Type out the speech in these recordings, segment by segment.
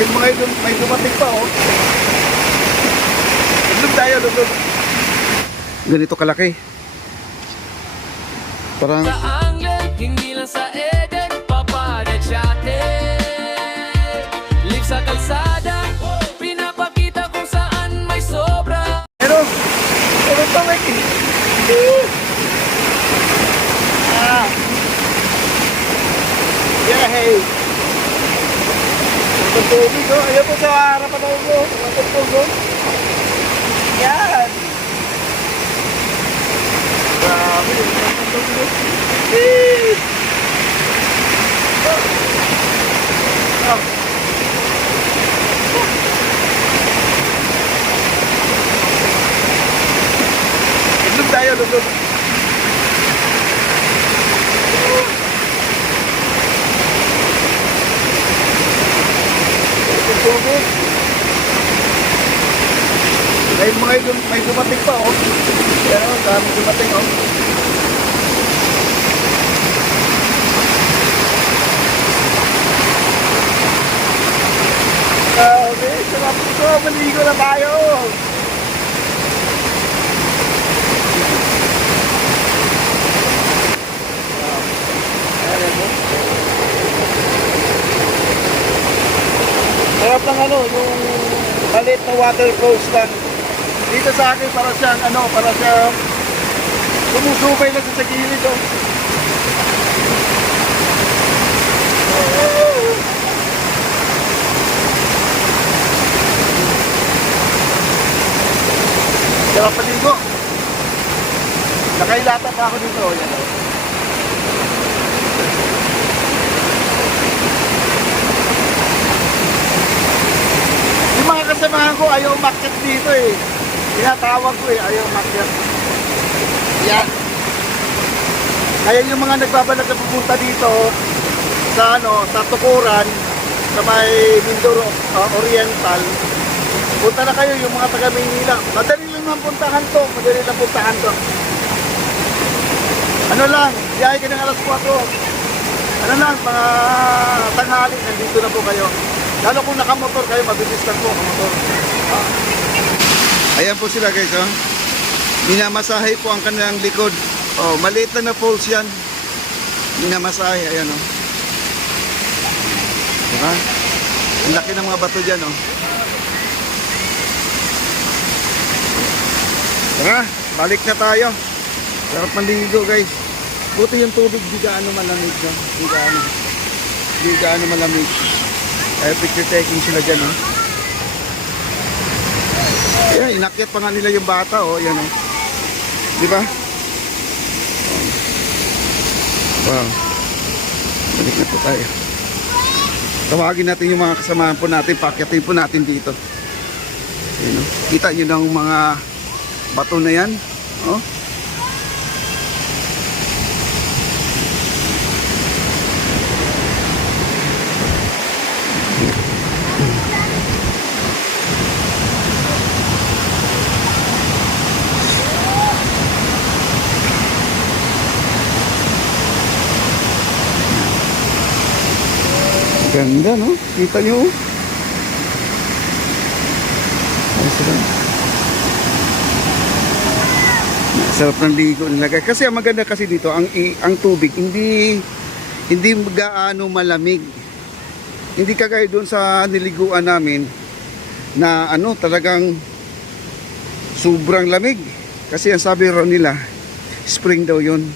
Dahil may dumating pa, oh. Lugod tayo, lugod. Ganito kalaki. Parang... Sa Anglen, hindi lang sa Eden, papadet siya live sa kalsada, pinapakita kung saan may sobra. Pero pa may yeah, hey. Ang tubig, oh. Ayaw po sa harapan ako. Ang tubig, oh. Yan. Grabe. Ang tubig, oh. Lugod tayo, lugod. Tubig. Dahil may dumating pa, oh. Yan, oh, dami dumating, oh. Grabe, sarap ito. Maligo na tayo. Sarap ng ano, yung maliit na waterfalls lang. Dito sa akin para siyang ano, para siyang sumusubay lang sa gilid, oh. Sarap paligo. Nakailata pa ako dito, oh. Yan, oh. Yung mga kasamahan ko ayaw umakyat dito, eh. Tinatawag ko, eh, ayaw umakyat. Yan. Kaya yung mga nagbabalak na pupunta dito sa ano, sa Tukuran, sa may Mindoro Oriental, punta na kayo yung mga taga Maynila. Madali lang ang puntahan to, madali lang puntahan to. Ano lang, biyahe ka ng alas 4. Ano lang, mga tanghali, nandito na po kayo. Lalo kung nakamotor kayo, mabilis lang po kamotor. Ayan po sila, guys, oh. Minamasahe po ang kanilang likod. Oh, maliit lang na poles yan. Minamasahe, ayan, oh. Diba? Ang laki ng mga bato dyan, oh. Tara, balik na tayo. Sarap maligo, guys. Buti yung tubig, di gaano malamig, no? Di gaano malamig. Ay, picture taking sila dyan, oh. Ayan, inakyat pa nga nila yung bata, oh. Ayan, oh. Di ba? Wow. Balik na po tayo. Tawagin natin yung mga kasamahan po natin. Paakyatin po natin dito. Ayan, oh. Kita nyo ng mga bato na yan, oh. Ganda, no? Kita nyo, oh. Sarap ng ligo nila. Kasi ang maganda kasi dito, ang tubig hindi gaano malamig. Hindi kagaya doon sa niliguan namin na ano, talagang sobrang lamig. Kasi ang sabi raw nila, spring daw yun.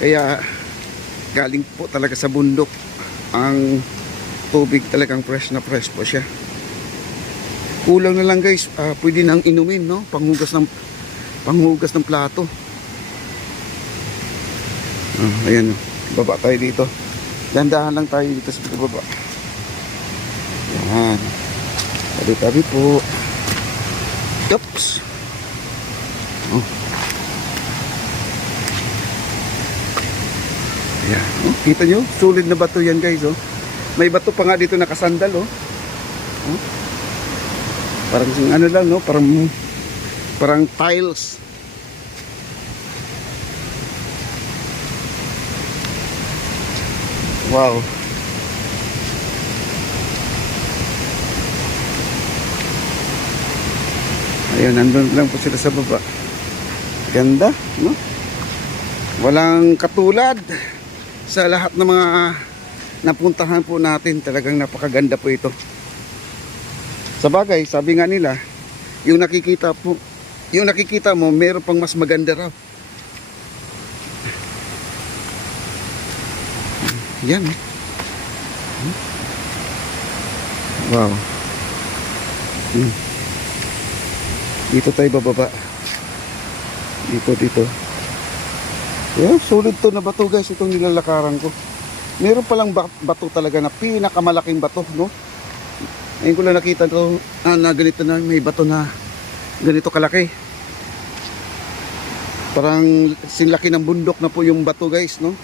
Kaya galing po talaga sa bundok. Ang tubig talagang fresh na fresh po siya. Kulang na lang, guys, pwede nang inumin, no? Panghugas ng plato. Ayan, baba tayo dito. Dandahan lang tayo dito sa baba. Yan. Tabi-tabi po. Oops. Oh. Ayan. Oh, kita nyo? Solid na bato yan, guys, oh. May bato pa nga dito nakasandal, oh. Oh. Parang ano lang, no? Parang tiles. Wow. Ayun, nandun lang po sila sa baba. Ganda, no? Walang katulad sa lahat ng mga napuntahan po natin. Talagang napakaganda po ito. Sa bagay, sabi nga nila, yung nakikita mo, meron pang mas maganda raw. Yan. Wow. Dito tayo bababa. Dito. Yeah, sulit to na bato guys, itong nilalakaran ko. Meron palang bato talaga na pinakamalaking bato, no? Ngayon ko lang nakita to na ganito na may bato na ganito kalaki. Parang sinlaki ng bundok na po yung bato guys, no?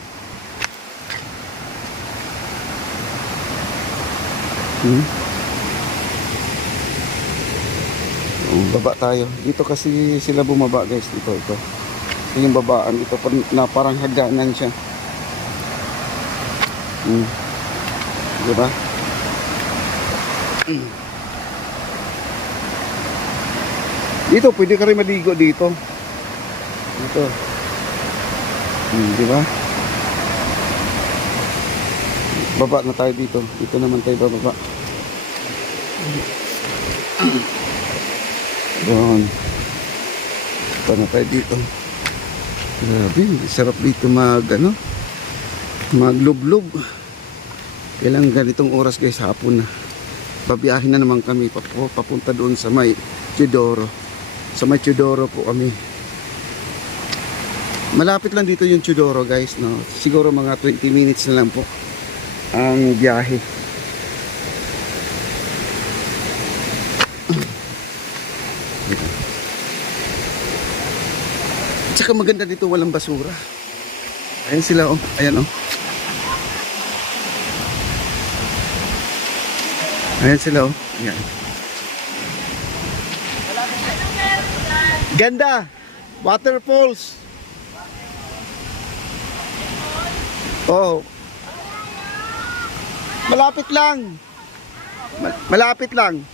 Baba tayo. Dito kasi sila bumaba guys, dito ito. Yung babaan ito na parang hagdanan siya. Diba? Dito pwede ka rin maligo dito. Dito. Diba? Baba na tayo dito. Dito naman tayo bababa. Doon. Pa na tayo dito. Grabe, sarap dito maglublob. Kailang ganitong oras guys, hapon na. Babiyahin na naman kami papunta doon sa may Teodoro. Sa may Teodoro po kami. Malapit lang dito yung Teodoro guys, no? Siguro mga 20 minutes na lang po ang biyahe. Tsaka maganda dito, walang basura. Ayan sila oh, ayan oh. Ayan sila oh, ayan. Ganda, waterfalls. Oh. Malapit lang. Malapit lang.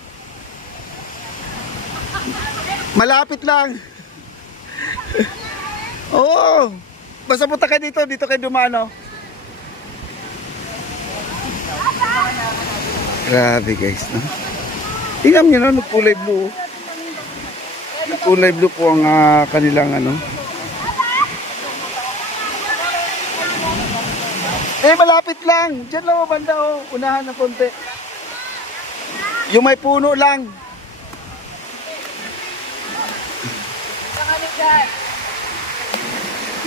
Malapit lang. Oo. Basta punta ka dito kayo dumano. Grabe guys, no? Tingnan niyo no, kulay blue. Kulay blue po ang kanilang malapit lang. Diyan lang banda oh, unahan ng konti. Yung may puno lang.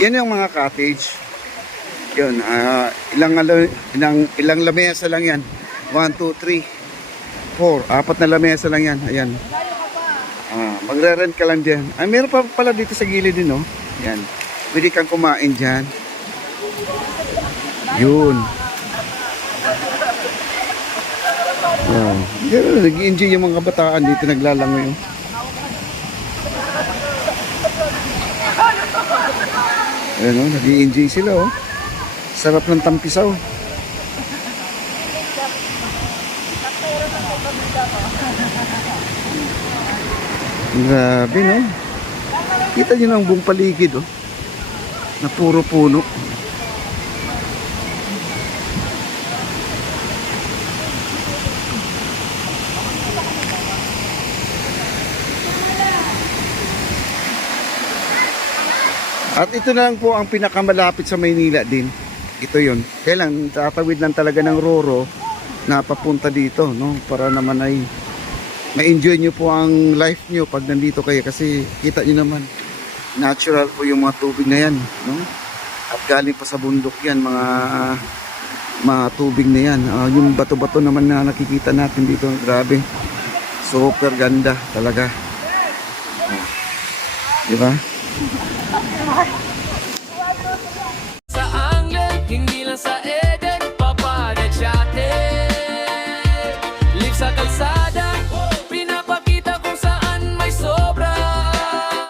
Yan yung mga cottage. Yun, ilang lamesa lang yan. 1, 2, 3, 4. 4 na lamesa lang yan. Ayan. Magre-rent ka lang dyan. Meron pa pala dito sa gilid din, no? Yan. Pwede kang kumain dyan. Yun. Wow. Yan, nag-enjoy yung mga kabataan dito, naglalangoy. Ayan o, nag-i-enjoy sila o. Sarap ng tampisaw. Grabe no. Kita nyo ng buong paligid o. Na puro puno. At ito na lang po ang pinakamalapit sa Maynila din. Ito yun. Kailan tatawid lang talaga ng Roro na papunta dito, no? Para naman ay ma-enjoy nyo po ang life nyo pag nandito kayo. Kasi kita nyo naman, natural po yung mga tubig na yan, no? At galing pa sa bundok yan, mga tubig na yan. Yung bato-bato naman na nakikita natin dito, grabe. Super ganda talaga. Diba?